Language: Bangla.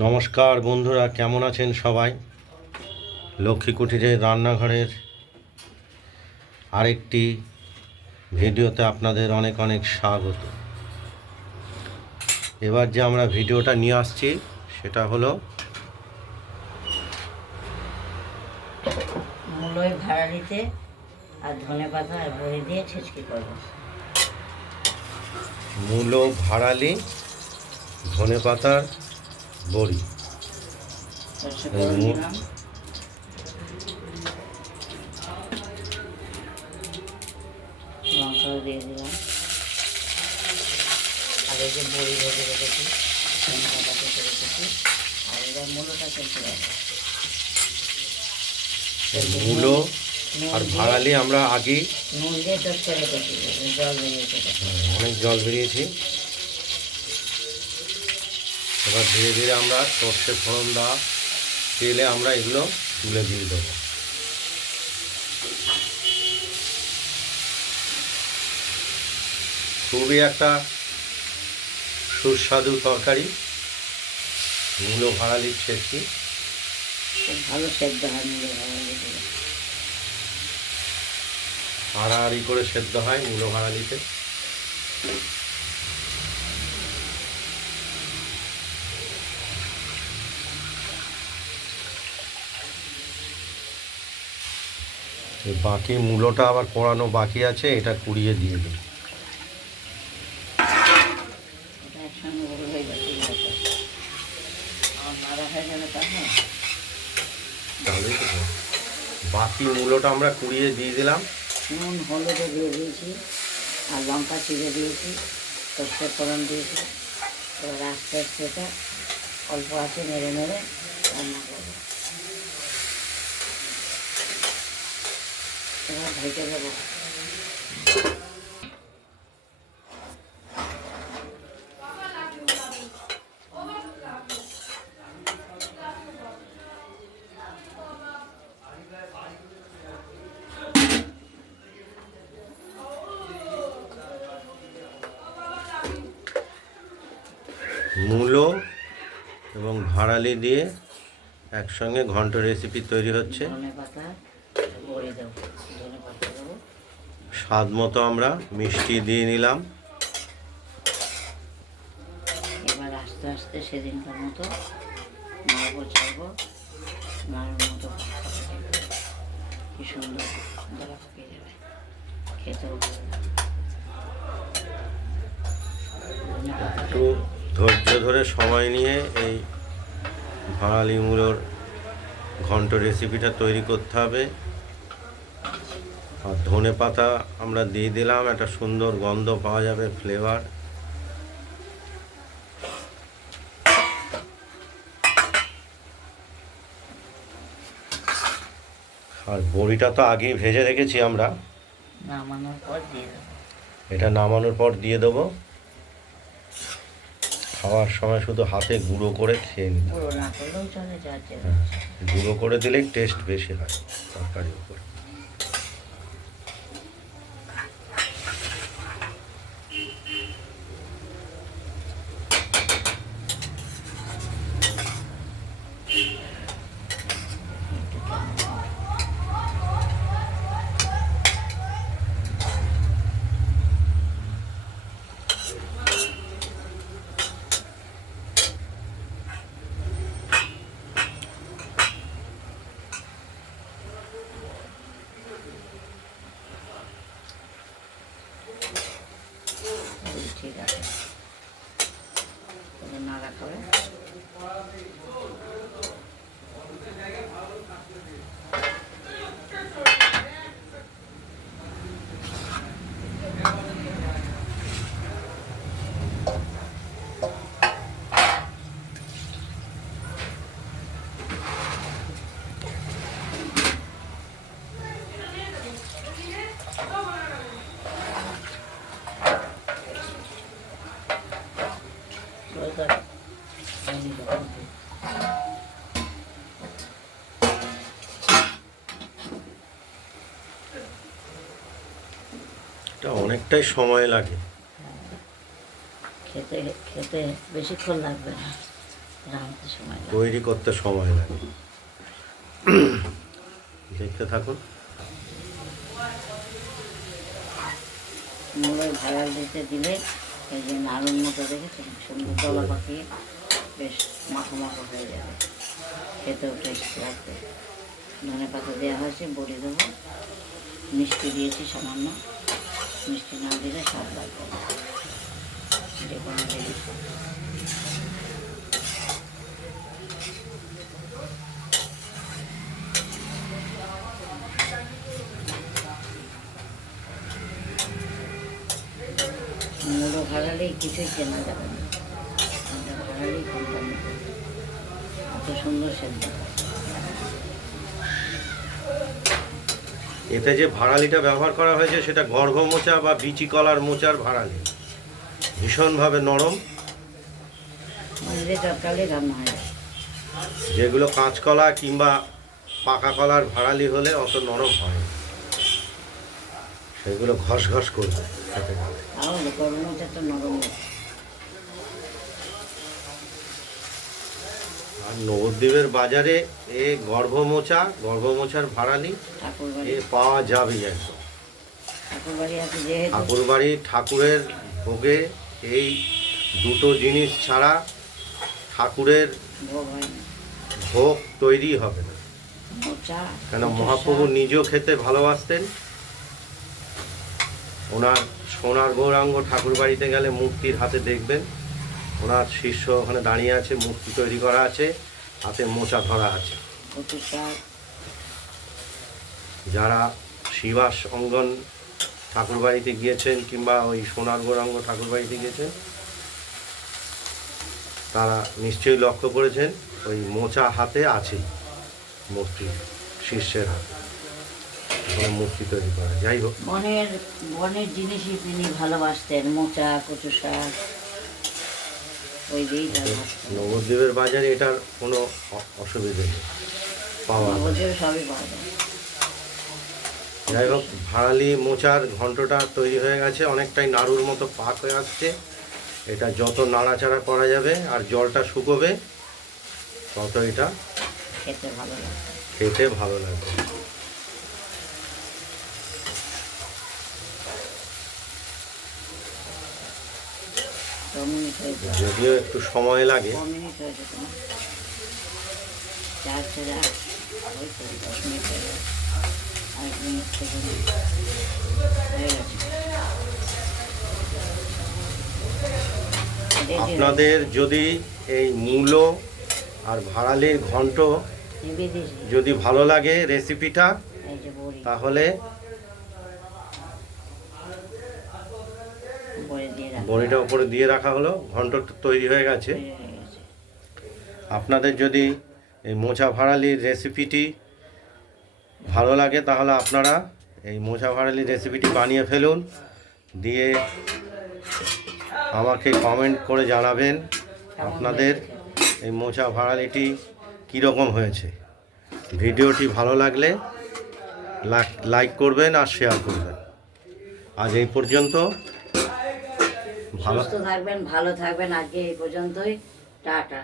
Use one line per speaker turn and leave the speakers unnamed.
নমস্কার বন্ধুরা কেমন আছেন সবাই? লক্ষ্মী কুঠিরের রান্নাঘরের আরেকটি ভিডিওতে আপনাদের অনেক অনেক স্বাগত। এবার যে আমরা ভিডিওটা নিয়ে আসছি সেটা হলো
মূলোয় ভাড়া দিতে আর ধনে পাতা বড়ি দিয়ে ছেচকি করব।
মূলো ভাড়ালি ধনে পাতার বড়ি।
লঙ্কাও দিয়ে দিলাম। আর এই যে বড়ি ভেজে রেখেছি ধনে কেটে রেখেছি আর এবার মূলোটা
মূলো আর ভাড়ালি আমরা আগেই
নুন দিয়ে চটকে রেখেছি জল বেরিয়েছে।
অনেক জল বেরিয়েছি। এবার ধীরে ধীরে আমরা সর্ষে ফোড়ন দেওয়া তেলে আমরা এগুলো তুলে দিয়ে দেবো। খুবই একটা সুস্বাদু তরকারি। মূলো ভাড়ালি ছেঁচি
খুব ভালো সেদ্ধ হয় মূলো ভাড়া
আড়াআড়ি করে সেদ্ধ হয় মূলো ভাড়ালিতে বাকি মূলোটা আবার কোড়ানো বাকি আছে, এটা কুড়িয়ে দিয়ে দিই। বাকি মূলোটা আমরা কুড়িয়ে দিয়ে দিলাম।
নুন হলুদও দিয়ে দিয়েছি, আর লঙ্কা চিড়ে দিয়েছি সর্ষে ফোড়ন দিয়েছি। এবার আস্তে আস্তে এটা অল্প আছে, নেড়ে নেড়ে রান্না করব। দেবো।
মূলো এবং ভাড়ালি দিয়ে একসঙ্গে ঘন্ট রেসিপি তৈরি হচ্ছে
ধনে পাতা বড়ি দেবো ধনে পাতা দেবো
স্বাদ মতো আমরা মিষ্টি দিয়ে নিলাম।
এবার আস্তে আস্তে সেদিনকার মতো নাড়বো ছাড়বো। নাড়ার মতো কি সুন্দর গলা যাবে। খেতেও
একটু ধৈর্য ধরে সময় নিয়ে এই ভাড়ালি মূলোর ঘন্ট রেসিপিটা তৈরি করতে হবে। আর ধনে পাতা আমরা দিয়ে দিলাম একটা সুন্দর গন্ধ পাওয়া যাবে ফ্লেভার আর বড়িটা তো আগেই ভেজে রেখেছি আমরা। এটা নামানোর পর দিয়ে দেবো। খাওয়ার সময় শুধু হাতে গুঁড়ো করে খেয়ে নিতে হ্যাঁ, গুঁড়ো করে দিলেই টেস্ট বেশি হয় তরকারির উপর
এই ঠিক আছে। নাড়া করে ওই করে আমি যখন দিই।
এটা অনেকটাই সময় লাগে।
খেতে খেতে বেশিক্ষণ লাগবে না। রাঁধতে সময়
তৈরি করতে সময় লাগে। দেখতে থাকুন।
দিতে দিলে এই যে নাড়ুর মতো দেখেছেন? সুন্দর গলা পাকিয়ে বেশ মাখো মাখো হয়ে যাবে। খেতেও টেস্ট লাগবে। ধনে পাতা দেওয়া হয়েছে বড়ি দেবো। মিষ্টি দিয়েছি সামান্য। মিষ্টি না দিলে স্বাদ লাগবে যে কোনো ভাড়ালেই কিছুই চেনা যাবে না ভাড়ালেই কোম্পানি এত সুন্দর সেদ্ধ
এতে যে ভাড়ালিটা ব্যবহার করা হয়েছে সেটা গর্ভ মোচা বা বিচি কলার মোচার ভাড়ালি। ভীষণভাবে নরম। যেগুলো কাঁচকলা কিংবা পাকা কলার ভাড়ালি হলে অত নরম হয়। সেগুলো ঘস ঘস করবে খেতে গেলে।
তাও গরমটা তো নরম
আর নবদ্বীপের বাজারে এ গর্ভমোচা গর্ভমোচার ভাড়ালি এ পাওয়া যাবে একদম।
ঠাকুর বাড়ি
ঠাকুরবাড়ি ঠাকুরের ভোগে এই দুটো জিনিস ছাড়া ঠাকুরের
ভোগ
তৈরি হবে না। কেন মহাপ্রভু নিজেও খেতে ভালোবাসতেন। ওনার সোনার গৌরাঙ্গ ঠাকুর বাড়িতে গেলে মূর্তির হাতে দেখবেন। ওনার শিষ্য ওখানে দাঁড়িয়ে আছে মূর্তি তৈরি করা আছে হাতে মোচা ধরা আছে। যারা শিবাস অঙ্গন ঠাকুর বাড়িতে গিয়েছেন কিংবা ওই সোনার গৌরাঙ্গ ঠাকুর বাড়িতে গিয়েছেন তারা নিশ্চয়ই লক্ষ্য করেছেন ওই মোচা হাতে আছে মূর্তি শিষ্যের হাতে। মূর্তি তৈরি করা। যাই হোক।
বনের বনের জিনিসই তিনি ভালোবাসতেন মোচা কচু শাক। ওই দিয়েই ভালোবাসতেন
নবদ্বীপের বাজারে এটার কোনো অসুবিধে নেই। পাওয়া যায়।
নবদ্বীপে সবই পাওয়া যায়।
যাই হোক ভাড়ালি মোচার ঘন্টটা তৈরি হয়ে গেছে অনেকটাই নাড়ুর মতো পাক হয়ে আসছে। এটা যত নাড়াচাড়া করা যাবে আর জলটা শুকোবে তত এটা
খেতে ভালো লাগে
খেতে ভালো লাগবে
ছ মিনিট হয়েছে
যদিও একটু সময় লাগে
ছ মিনিট হয়েছে তোমার চার ছেড়ে হয়েছে দশ মিনিট হয়ে গেছে আর এক মিনিট থেকে হয়ে একটু সময় লাগে।
আপনাদের যদি এই মূলো আর ভাড়ালির ঘন্ট যদি ভালো লাগে রেসিপিটা তাহলে
বড়ি দিয়ে রাখা।
বড়িটা উপরে দিয়ে রাখা হলো ঘন্ট তৈরি হয়ে গেছে। আপনাদের যদি এই মোচা ভাড়ালির রেসিপিটি ভালো লাগে তাহলে আপনারা এই মোচা ভাড়ালির রেসিপিটি বানিয়ে ফেলুন দিয়ে আমাকে কমেন্ট করে জানাবেন আপনাদের এই মোচা ভাড়ালিটি কীরকম হয়েছে। ভিডিওটি ভালো লাগলে লাইক করবেন আর শেয়ার করবেন। আজ এই পর্যন্ত।
সুস্থ থাকবেন ভালো থাকবেন আজকে এই পর্যন্তই। টাটা।